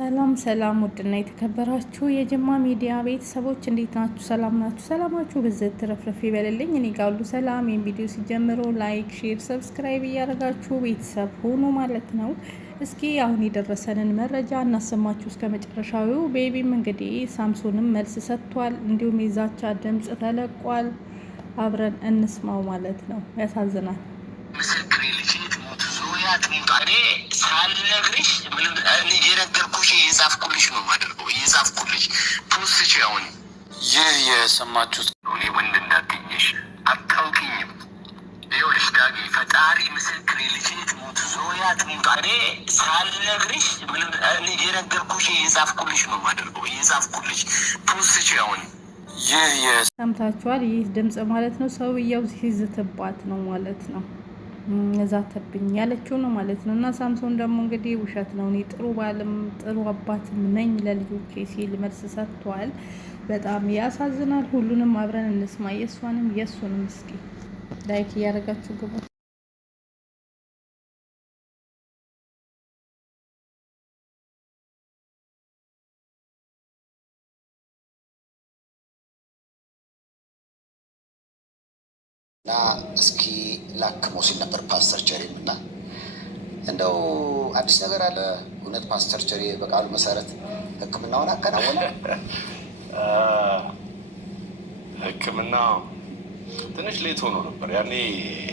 ሰላም ሰላም ውድና የተከበራችሁ የጅማ ሚዲያ ቤተሰቦች እንዴት ናችሁ? ሰላም ናችሁ? ሰላማችሁ ብዝት ትረፍረፍ ይበልልኝ። እኔ ጋር ሁሉ ሰላም። ይህን ቪዲዮ ሲጀምሩ ላይክ፣ ሼር፣ ሰብስክራይብ እያደረጋችሁ ቤተሰብ ሆኖ ማለት ነው። እስኪ አሁን የደረሰንን መረጃ እናሰማችሁ እስከ መጨረሻው። ቤቢም እንግዲህ ሳምሶንም መልስ ሰጥቷል፣ እንዲሁም የዛቻ ድምፅ ተለቋል። አብረን እንስማው ማለት ነው። ያሳዝናል። እኔ ሳልነግርሽ ምንም የነገርኩሽ እየጻፍኩልሽ ነው የማደርገው። እየጻፍኩልሽ ፖስት አሁን ይህ የሰማችሁት እኔ ወንድ እንዳገኘሽ አታውቂኝም። ይኸውልሽ ዳጊ ፈጣሪ ምስክሬ፣ ልጅ ትሙት ዞያ ትሙት፣ እኔ ሳልነግርሽ ምንም የነገርኩሽ እየጻፍኩልሽ ነው የማደርገው። እየጻፍኩልሽ ፖስት አሁን ይህ ሰምታችኋል። ይህ ድምጽ ማለት ነው ሰውየው ሲዝትባት ነው ማለት ነው። እዛተብኝ ያለችው ነው ማለት ነው። እና ሳምሶን ደግሞ እንግዲህ ውሸት ነው፣ እኔ ጥሩ ባልም ጥሩ አባትም ነኝ ለልጆቼ ሲል መልስ ሰጥቷል። በጣም ያሳዝናል። ሁሉንም አብረን እንስማ፣ የእሷንም የእሱንም። እስኪ ላይክ እያደረጋችሁ ግቡ። እና እስኪ ላክመው ሲል ነበር ፓስተር ቸሪም። እና እንደው አዲስ ነገር አለ? እውነት ፓስተር ቸሪ በቃሉ መሰረት ሕክምናውን አከናወነ? ሕክምና ትንሽ ሌት ሆኖ ነበር። ያኔ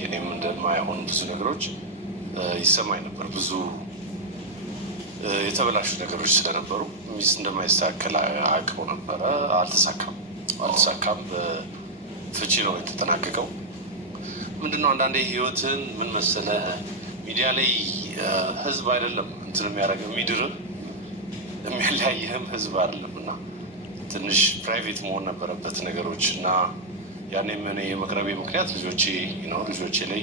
እኔም እንደማይሆን ብዙ ነገሮች ይሰማኝ ነበር። ብዙ የተበላሹ ነገሮች ስለነበሩ ሚስ እንደማይስተካከል አውቀው ነበረ። አልተሳካም። በፍቺ ነው የተጠናቀቀው። ምንድነው አንዳንዴ ህይወትን ምን መሰለ ሚዲያ ላይ ህዝብ አይደለም እንትን የሚያደርገው የሚድርም የሚያለያየህም ህዝብ አይደለም። እና ትንሽ ፕራይቬት መሆን ነበረበት ነገሮች። እና ያኔም እኔ የመቅረቤ ምክንያት ልጆቼ ላይ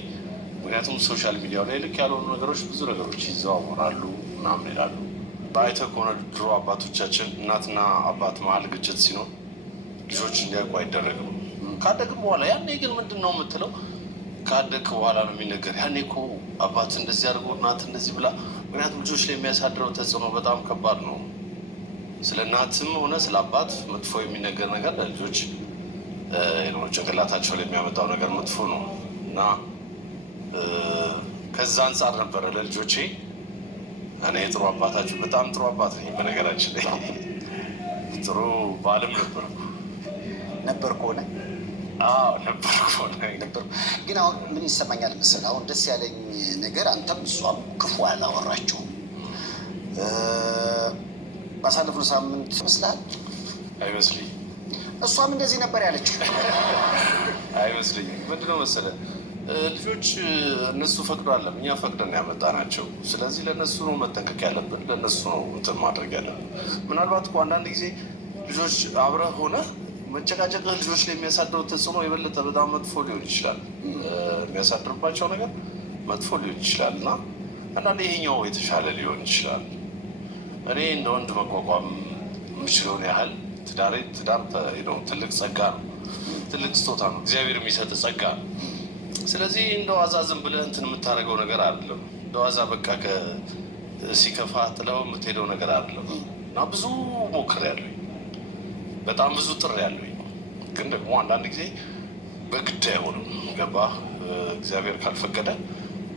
ምክንያቱም ሶሻል ሚዲያው ላይ ልክ ያልሆኑ ነገሮች ብዙ ነገሮች ይዘዋወራሉ ምናምን ይላሉ። በአይተህ ከሆነ ድሮ አባቶቻችን እናትና አባት መሀል ግጭት ሲኖር ልጆች እንዲያውቁ አይደረግም። ካደግም በኋላ ያኔ ግን ምንድን ነው የምትለው ካደግ በኋላ ነው የሚነገር። ያኔ እኮ አባት እንደዚህ አድርጎ እናት እንደዚህ ብላ። ምክንያቱም ልጆች ላይ የሚያሳድረው ተጽዕኖ በጣም ከባድ ነው። ስለ እናትም ሆነ ስለ አባት መጥፎ የሚነገር ነገር ለልጆች ጭንቅላታቸው ላይ የሚያመጣው ነገር መጥፎ ነው። እና ከዛ አንጻር ነበረ ለልጆቼ እኔ ጥሩ አባታችሁ በጣም ጥሩ አባት ነኝ። በነገራችን ላይ ጥሩ ባልም ነበር ከሆነ ነበር። ግን አሁን ምን ይሰማኛል መሰለህ? አሁን ደስ ያለኝ ነገር አንተም እሷም ክፉ አላወራችሁም። ባሳለፍነው ሳምንት ይመስላል አይመስልኝም። እሷም እንደዚህ ነበር ያለችው አይመስልኝም። ምንድነው መሰለህ ልጆች እነሱ ፈቅዶ አለም እኛ ፈቅደን ያመጣናቸው። ስለዚህ ለእነሱ ነው መጠንቀቅ ያለብን፣ ለእነሱ ነው እንትን ማድረግ ያለብን። ምናልባት እኮ አንዳንድ ጊዜ ልጆች አብረህ ሆነህ መጨቃጨቅ ልጆች ላይ የሚያሳድረው ተጽዕኖ የበለጠ በጣም መጥፎ ሊሆን ይችላል። የሚያሳድርባቸው ነገር መጥፎ ሊሆን ይችላል። እና አንዳንድ ይሄኛው የተሻለ ሊሆን ይችላል። እኔ እንደ ወንድ መቋቋም የምችለውን ያህል ትዳር ትልቅ ጸጋ ነው፣ ትልቅ ስጦታ ነው፣ እግዚአብሔር የሚሰጥ ጸጋ ነው። ስለዚህ እንደ ዋዛ ዝም ብለህ እንትን የምታደርገው ነገር አይደለም። እንደ ዋዛ በቃ ሲከፋ ጥለው የምትሄደው ነገር አይደለም። እና ብዙ ሞክሬያለሁ፣ በጣም ብዙ ጥሪ ያለኝ፣ ግን ደግሞ አንዳንድ ጊዜ በግድ አይሆንም። ገባህ? እግዚአብሔር ካልፈቀደ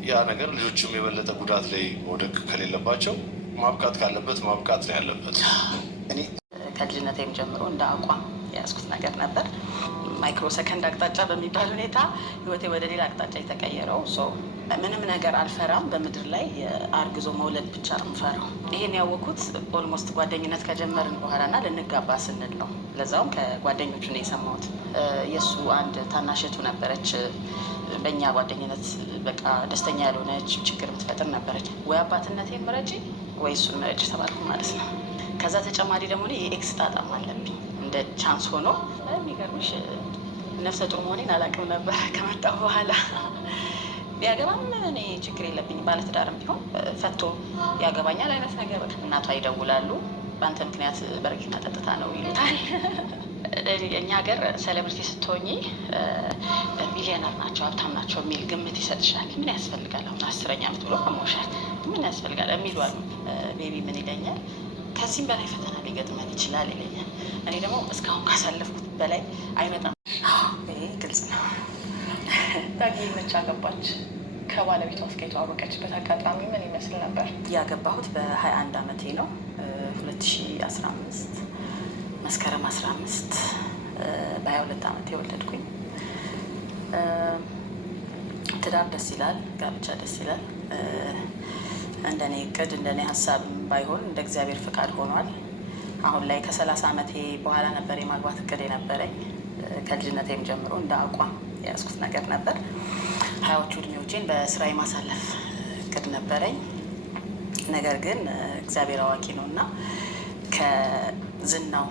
ያ ነገር ልጆችም የበለጠ ጉዳት ላይ መውደቅ ከሌለባቸው ማብቃት ካለበት ማብቃት ነው ያለበት። እኔ ከልጅነቴም ጀምሮ እንደ አቋም የያዝኩት ነገር ነበር። ማይክሮ ሰከንድ አቅጣጫ በሚባል ሁኔታ ህይወቴ ወደ ሌላ አቅጣጫ የተቀየረው። ምንም ነገር አልፈራም። በምድር ላይ አርግዞ መውለድ ብቻ ነው የምፈራው። ይሄን ያወቅኩት ኦልሞስት ጓደኝነት ከጀመርን በኋላና ልንጋባ ስንል ነው። ለዛውም ከጓደኞቹ ነው የሰማሁት። የእሱ አንድ ታናሽቱ ነበረች። በእኛ ጓደኝነት በቃ ደስተኛ ያልሆነች ችግር የምትፈጥር ነበረች። ወይ አባትነቴ ምረጪ ወይ እሱን ምረጪ ተባልኩ ማለት ነው። ከዛ ተጨማሪ ደግሞ የኤክስ ጣጣም አለብኝ። እንደ ቻንስ ሆኖ የሚገርምሽ ነፍሰ ጡር መሆኔን አላውቅም ነበር። ከመጣሁ በኋላ ቢያገባም እኔ ችግር የለብኝ፣ ባለትዳርም ቢሆን ፈቶ ያገባኛል አይነት ነገር። እናቷ ይደውላሉ፣ በአንተ ምክንያት በረኪና ጠጥታ ነው ይሉታል። እኛ ሀገር ሴሌብሪቲ ስትሆኚ ሚሊዮነር ናቸው ሀብታም ናቸው የሚል ግምት ይሰጥሻል። ምን ያስፈልጋል አሁን 10ኛ ዓመት ብሎ ፕሮሞሽን ምን ያስፈልጋል የሚሉ አሉ። ቤቢ ምን ይለኛል ከዚህም በላይ ፈተና ሊገጥመን ይችላል ይለኛል። እኔ ደግሞ እስካሁን ካሳለፍኩት በላይ አይመጣም። ይህ ግልጽ ነው። ዳጊ መቼ አገባች? ከባለቤቷ እስከ የተዋወቀችበት አጋጣሚ ምን ይመስል ነበር? ያገባሁት በ21 ዓመቴ ነው። 2015 መስከረም 15 በ22 ዓመቴ የወለድኩኝ። ትዳር ደስ ይላል፣ ጋብቻ ደስ ይላል። እንደኔ እቅድ እንደኔ ሀሳብ ባይሆን እንደ እግዚአብሔር ፍቃድ ሆኗል። አሁን ላይ ከ30 ዓመቴ በኋላ ነበር የማግባት እቅድ የነበረኝ። ከልጅነቴም ጀምሮ እንደ አቋም የያዝኩት ነገር ነበር። 20ዎቹ እድሜዎቼን በስራ የማሳለፍ እቅድ ነበረኝ። ነገር ግን እግዚአብሔር አዋቂ ነው እና ከዝናው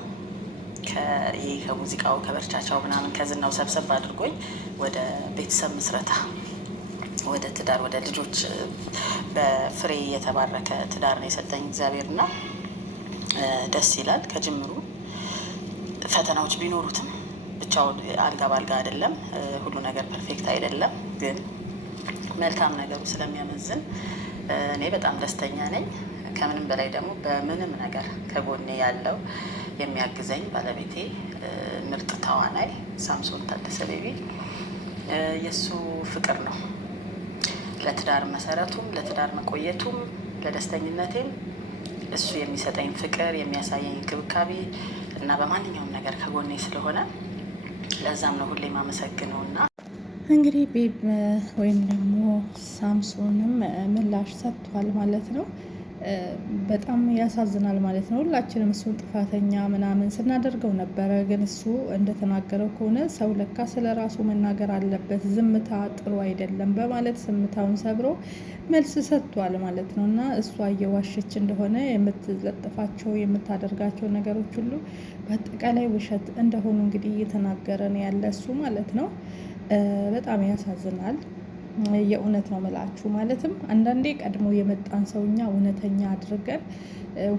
ከሙዚቃው ከበርቻቻው ምናምን ከዝናው ሰብሰብ አድርጎኝ ወደ ቤተሰብ ምስረታ፣ ወደ ትዳር፣ ወደ ልጆች በፍሬ የተባረከ ትዳር ነው የሰጠኝ እግዚአብሔር እና ደስ ይላል። ከጅምሩ ፈተናዎች ቢኖሩትም ብቻውን አልጋ ባልጋ አይደለም። ሁሉ ነገር ፐርፌክት አይደለም፣ ግን መልካም ነገሩ ስለሚያመዝን እኔ በጣም ደስተኛ ነኝ። ከምንም በላይ ደግሞ በምንም ነገር ከጎኔ ያለው የሚያግዘኝ ባለቤቴ ምርጥ ተዋናይ ሳምሶን ታደሰ ቤቢ፣ የእሱ ፍቅር ነው ለትዳር መሰረቱም ለትዳር መቆየቱም ለደስተኝነቴም እሱ የሚሰጠኝ ፍቅር የሚያሳየኝ እንክብካቤ እና በማንኛውም ነገር ከጎኔ ስለሆነ ለዛም ነው ሁሌ የማመሰግነው። እና እንግዲህ ቤብ ወይም ደግሞ ሳምሶንም ምላሽ ሰጥቷል ማለት ነው። በጣም ያሳዝናል ማለት ነው። ሁላችንም እሱን ጥፋተኛ ምናምን ስናደርገው ነበረ። ግን እሱ እንደተናገረው ከሆነ ሰው ለካ ስለ ራሱ መናገር አለበት፣ ዝምታ ጥሩ አይደለም በማለት ዝምታውን ሰብሮ መልስ ሰጥቷል ማለት ነው። እና እሷ እየዋሸች እንደሆነ የምትለጥፋቸው የምታደርጋቸው ነገሮች ሁሉ በአጠቃላይ ውሸት እንደሆኑ እንግዲህ እየተናገረ ነው ያለ እሱ ማለት ነው። በጣም ያሳዝናል። የእውነት ነው ምላችሁ። ማለትም አንዳንዴ ቀድሞ የመጣን ሰውኛ እውነተኛ አድርገን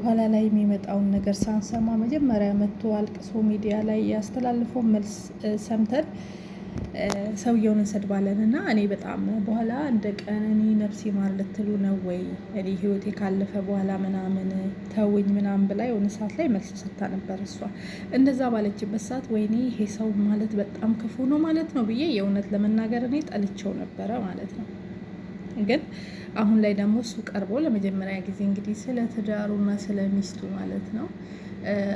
ኋላ ላይ የሚመጣውን ነገር ሳንሰማ መጀመሪያ መጥቶ አልቅሶ ሚዲያ ላይ ያስተላልፈው መልስ ሰምተን ሰውየውን እንሰድባለን እና እኔ በጣም በኋላ እንደ ቀነኒ ነፍሴ ማር ልትሉ ነው ወይ እኔ ህይወቴ ካለፈ በኋላ ምናምን ተውኝ ምናምን ብላ የሆነ ሰዓት ላይ መልስ ሰጥታ ነበር። እሷ እንደዛ ባለችበት ሰዓት ወይኔ ይሄ ሰው ማለት በጣም ክፉ ነው ማለት ነው ብዬ የእውነት ለመናገር እኔ ጠልቼው ነበረ ማለት ነው። ግን አሁን ላይ ደግሞ እሱ ቀርቦ ለመጀመሪያ ጊዜ እንግዲህ ስለ ትዳሩና ስለ ሚስቱ ማለት ነው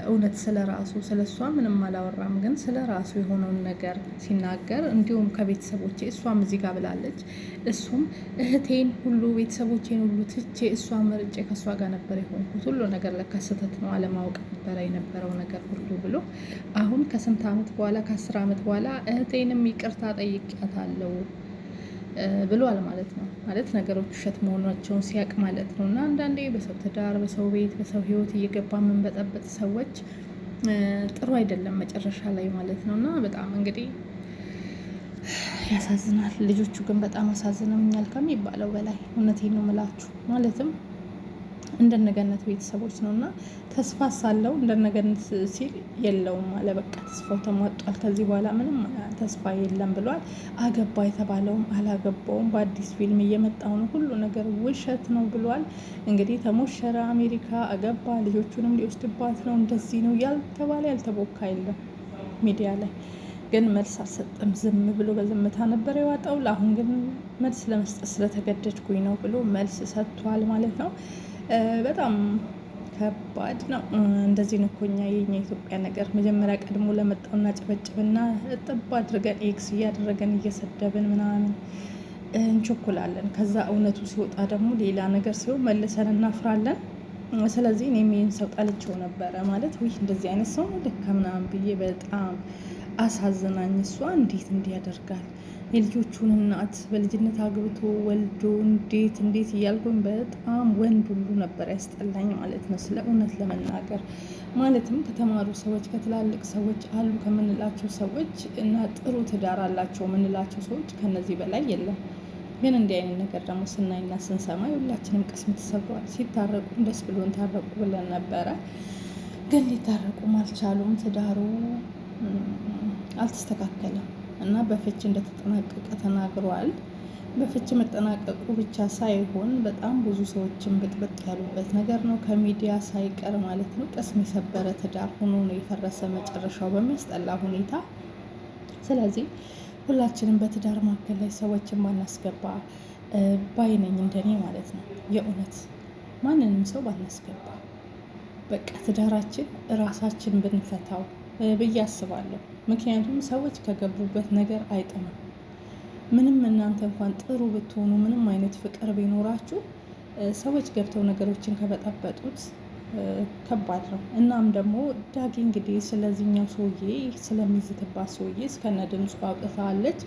እውነት ስለ ራሱ ስለ እሷ ምንም አላወራም። ግን ስለ ራሱ የሆነውን ነገር ሲናገር እንዲሁም ከቤተሰቦቼ እሷም እዚህ ጋር ብላለች፣ እሱም እህቴን ሁሉ ቤተሰቦቼን ሁሉ ትቼ እሷ መርጬ ከእሷ ጋር ነበር የሆንኩት፣ ሁሉ ነገር ለካ ስህተት ነው አለማወቅ ነበረ የነበረው ነገር ሁሉ ብሎ አሁን ከስንት ዓመት በኋላ ከ10 ዓመት በኋላ እህቴንም ይቅርታ ጠይቄያታለሁ ብሏል ማለት ነው። ማለት ነገሮች ውሸት መሆናቸውን ሲያውቅ ማለት ነው። እና አንዳንዴ በሰው ትዳር በሰው ቤት በሰው ህይወት እየገባ የምንበጠበጥ ሰዎች ጥሩ አይደለም መጨረሻ ላይ ማለት ነው። እና በጣም እንግዲህ ያሳዝናል። ልጆቹ ግን በጣም አሳዝነውኛል ከሚባለው በላይ እውነቴን ነው የምላችሁ። ማለትም እንደነገነት ቤተሰቦች ነው እና ተስፋ ሳለው እንደነገነት ሲል የለውም አለ። በቃ ተስፋው ተሟጧል፣ ከዚህ በኋላ ምንም ተስፋ የለም ብሏል። አገባ የተባለውም አላገባውም፣ በአዲስ ፊልም እየመጣው ነው፣ ሁሉ ነገር ውሸት ነው ብሏል። እንግዲህ ተሞሸረ፣ አሜሪካ አገባ፣ ልጆቹንም ሊወስድባት ነው፣ እንደዚህ ነው ያልተባለ ያልተቦካ የለም ሚዲያ ላይ። ግን መልስ አልሰጠም፣ ዝም ብሎ በዝምታ ነበር የዋጠው። ለአሁን ግን መልስ ለመስጠት ስለተገደድኩኝ ነው ብሎ መልስ ሰጥቷል ማለት ነው። በጣም ከባድ ነው። እንደዚህ ነው እኮ እኛ የኛ ኢትዮጵያ ነገር መጀመሪያ ቀድሞ ለመጣውና ጨበጭብና እጥብ አድርገን ኤክስ እያደረገን እየሰደብን ምናምን እንቸኩላለን። ከዛ እውነቱ ሲወጣ ደግሞ ሌላ ነገር ሲሆን መልሰን እናፍራለን። ስለዚህ እኔም ይህን ሰው ጠልቼው ነበረ ማለት ውይ እንደዚህ አይነት ሰው ልካ ምናምን ብዬ በጣም አሳዝናኝ። እሷ እንዴት እንዲህ ያደርጋል? የልጆቹን እናት በልጅነት አግብቶ ወልዶ እንዴት እያልኩኝ በጣም ወንድ ሁሉ ነበር ያስጠላኝ ማለት ነው። ስለ እውነት ለመናገር ማለትም ከተማሩ ሰዎች ከትላልቅ ሰዎች አሉ ከምንላቸው ሰዎች እና ጥሩ ትዳር አላቸው የምንላቸው ሰዎች ከነዚህ በላይ የለም። ግን እንዲህ አይነት ነገር ደግሞ ስናይና ስንሰማ ሁላችንም ቅስም ተሰብሯል። ሲታረቁ ደስ ብሎን ታረቁ ብለን ነበረ፣ ግን ሊታረቁም አልቻሉም። ትዳሩ አልተስተካከለም እና በፍች እንደተጠናቀቀ ተናግሯል። በፍች መጠናቀቁ ብቻ ሳይሆን በጣም ብዙ ሰዎችን ብጥብጥ ያሉበት ነገር ነው፣ ከሚዲያ ሳይቀር ማለት ነው። ቅስም የሰበረ ትዳር ሆኖ ነው የፈረሰ መጨረሻው በሚያስጠላ ሁኔታ። ስለዚህ ሁላችንም በትዳር መካከል ላይ ሰዎችን ባናስገባ ባይነኝ፣ እንደኔ ማለት ነው። የእውነት ማንንም ሰው ባናስገባ በቃ ትዳራችን ራሳችን ብንፈታው ብዬ አስባለሁ። ምክንያቱም ሰዎች ከገቡበት ነገር አይጥምም። ምንም እናንተ እንኳን ጥሩ ብትሆኑ፣ ምንም አይነት ፍቅር ቢኖራችሁ ሰዎች ገብተው ነገሮችን ከበጠበጡት ከባድ ነው። እናም ደግሞ ዳጊ እንግዲህ ስለዚህኛው ሰውዬ ስለሚዝትባት ሰውዬ እስከነ ድምፁ አውጥታለች።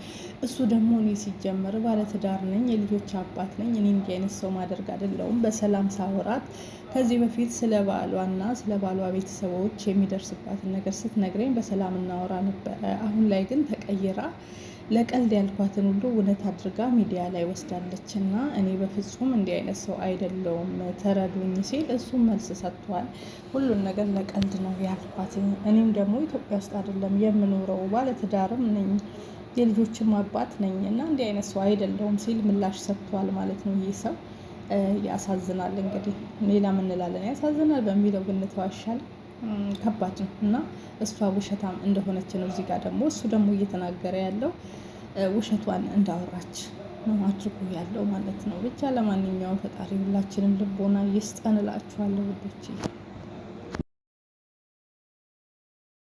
እሱ ደግሞ እኔ ሲጀመር ባለትዳር ነኝ፣ የልጆች አባት ነኝ፣ እኔ እንዲህ አይነት ሰው ማደርግ አይደለሁም። በሰላም ሳወራት ከዚህ በፊት ስለ ባሏና ስለ ባሏ ቤተሰቦች የሚደርስባትን ነገር ስትነግረኝ በሰላም እናወራ ነበረ። አሁን ላይ ግን ተቀይራ ለቀልድ ያልኳትን ሁሉ እውነት አድርጋ ሚዲያ ላይ ወስዳለች እና እኔ በፍጹም እንዲህ አይነት ሰው አይደለውም ተረዱኝ ሲል እሱም መልስ ሰጥቷል። ሁሉን ነገር ለቀልድ ነው ያልኳት፣ እኔም ደግሞ ኢትዮጵያ ውስጥ አይደለም የምኖረው፣ ባለትዳርም ነኝ፣ የልጆችም አባት ነኝ እና እንዲህ አይነት ሰው አይደለውም ሲል ምላሽ ሰጥቷል ማለት ነው። ይህ ሰው ያሳዝናል። እንግዲህ ሌላ ምን እንላለን? ያሳዝናል በሚለው ብንተዋሻል ከባድ ነው እና እሷ ውሸታም እንደሆነች ነው። እዚህ ጋር ደግሞ እሱ ደግሞ እየተናገረ ያለው ውሸቷን እንዳወራች ነው አድርጎ ያለው ማለት ነው። ብቻ ለማንኛውም ፈጣሪ ሁላችንም ልቦና ይስጠን እላችኋለሁ ውዶቼ።